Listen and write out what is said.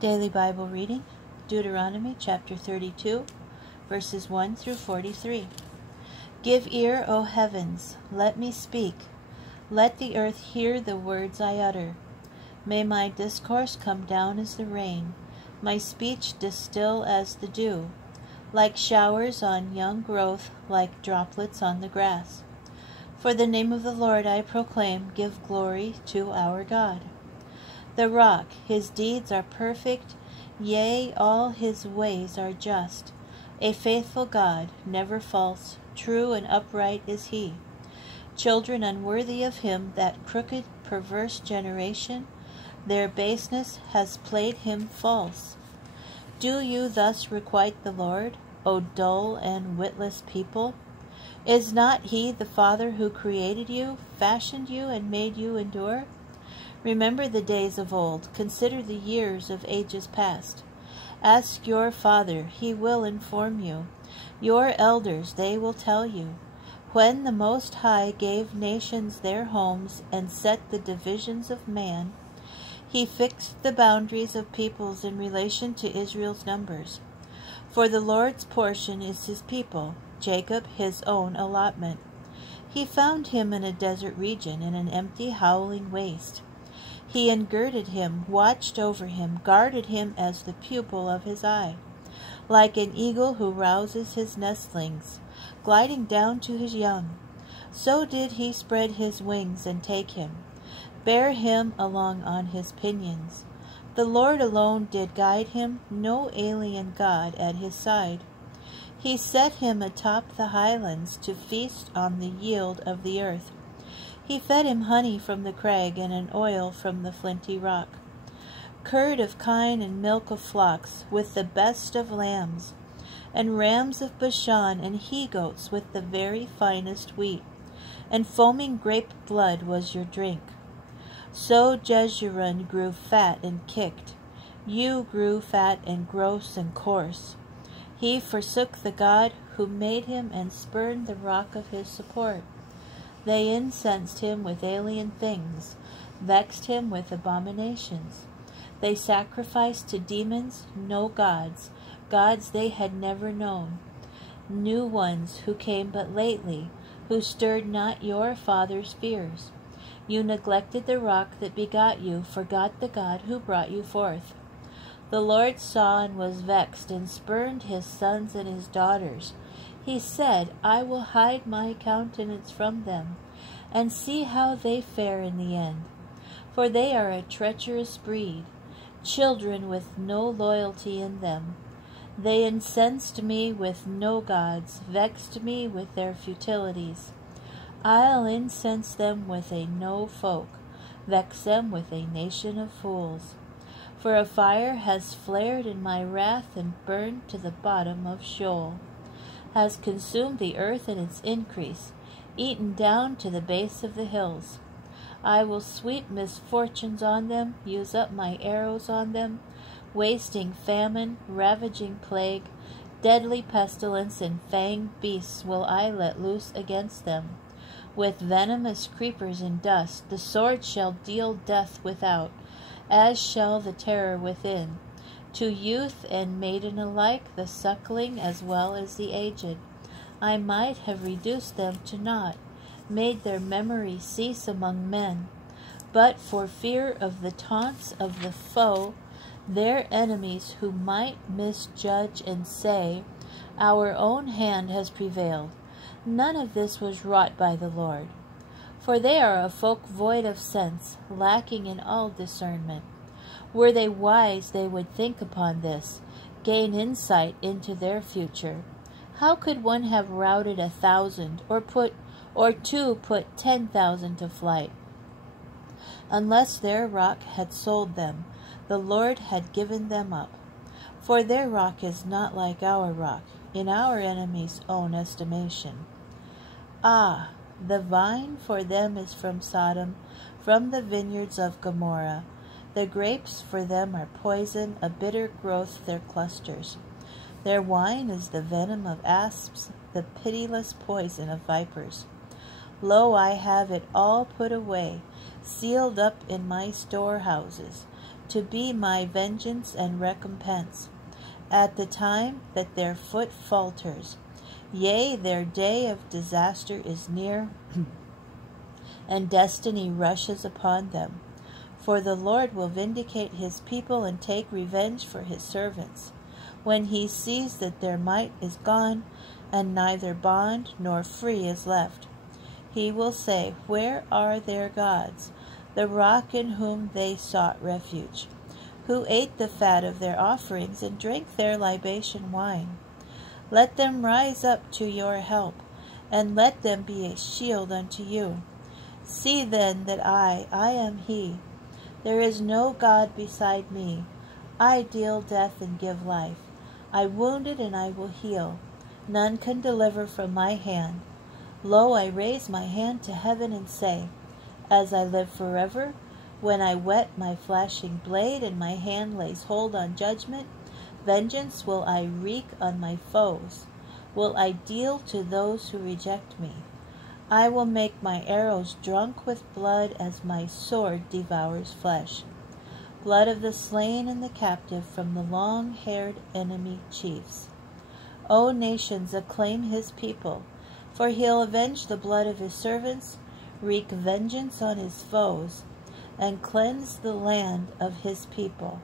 Daily Bible reading, Deuteronomy chapter 32, verses 1 through 43. Give ear, O heavens, let me speak. Let the earth hear the words I utter. May my discourse come down as the rain, my speech distill as the dew, like showers on young growth, like droplets on the grass. For the name of the Lord I proclaim, give glory to our God. The rock, his deeds are perfect, yea, all his ways are just. A faithful God, never false, true and upright is he. Children unworthy of him, that crooked, perverse generation, their baseness has played him false. Do you thus requite the Lord, O dull and witless people? Is not he the Father who created you, fashioned you, and made you endure? Remember the days of old, consider the years of ages past. Ask your father, he will inform you. Your elders, they will tell you. When the Most High gave nations their homes and set the divisions of man, he fixed the boundaries of peoples in relation to Israel's numbers. For the Lord's portion is his people, Jacob his own allotment. He found him in a desert region, in an empty, howling waste. He engirded him, watched over him, guarded him as the pupil of his eye. Like an eagle who rouses his nestlings, gliding down to his young, so did he spread his wings and take him, bear him along on his pinions. The Lord alone did guide him, no alien god at his side. He set him atop the highlands to feast on the yield of the earth. He fed him honey from the crag and an oil from the flinty rock, curd of kine and milk of flocks, with the best of lambs, and rams of Bashan, and he-goats with the very finest wheat, and foaming grape blood was your drink. So Jeshurun grew fat and kicked. You grew fat and gross and coarse. He forsook the God who made him and spurned the rock of his support. They incensed him with alien things, vexed him with abominations. They sacrificed to demons, no gods, gods they had never known, new ones who came but lately, who stirred not your fathers' fears. You neglected the rock that begot you, forgot the God who brought you forth. The Lord saw and was vexed, and spurned his sons and his daughters. He said, I will hide my countenance from them, and see how they fare in the end. For they are a treacherous breed, children with no loyalty in them. They incensed me with no gods, vexed me with their futilities. I'll incense them with a no folk, vex them with a nation of fools. For a fire has flared in my wrath and burned to the bottom of Sheol, has consumed the earth in its increase, eaten down to the base of the hills. I will sweep misfortunes on them, use up my arrows on them, wasting famine, ravaging plague, deadly pestilence, and fanged beasts will I let loose against them. With venomous creepers and dust, the sword shall deal death without, as shall the terror within. To youth and maiden alike, the suckling as well as the aged, I might have reduced them to naught, made their memory cease among men. But for fear of the taunts of the foe, their enemies who might misjudge and say, our own hand has prevailed, none of this was wrought by the Lord. For they are a folk void of sense, lacking in all discernment. Were they wise, they would think upon this, gain insight into their future. How could one have routed 1,000, or two put 10,000 to flight? Unless their rock had sold them, the Lord had given them up. For their rock is not like our rock, in our enemies' own estimation. Ah, the vine for them is from Sodom, from the vineyards of Gomorrah. The grapes for them are poison, a bitter growth their clusters. Their wine is the venom of asps, the pitiless poison of vipers. Lo, I have it all put away, sealed up in my storehouses, to be my vengeance and recompense, at the time that their foot falters. Yea, their day of disaster is near, and destiny rushes upon them. For the Lord will vindicate his people and take revenge for his servants, when he sees that their might is gone, and neither bond nor free is left. He will say, Where are their gods, the rock in whom they sought refuge, who ate the fat of their offerings and drank their libation wine? Let them rise up to your help, and let them be a shield unto you. See then that I am he. There is no God beside me. I deal death and give life. I wounded and I will heal. None can deliver from my hand. Lo, I raise my hand to heaven and say, As I live forever, when I whet my flashing blade and my hand lays hold on judgment, vengeance will I wreak on my foes, will I deal to those who reject me. I will make my arrows drunk with blood as my sword devours flesh, blood of the slain and the captive from the long-haired enemy chiefs. O nations, acclaim his people, for he'll avenge the blood of his servants, wreak vengeance on his foes, and cleanse the land of his people.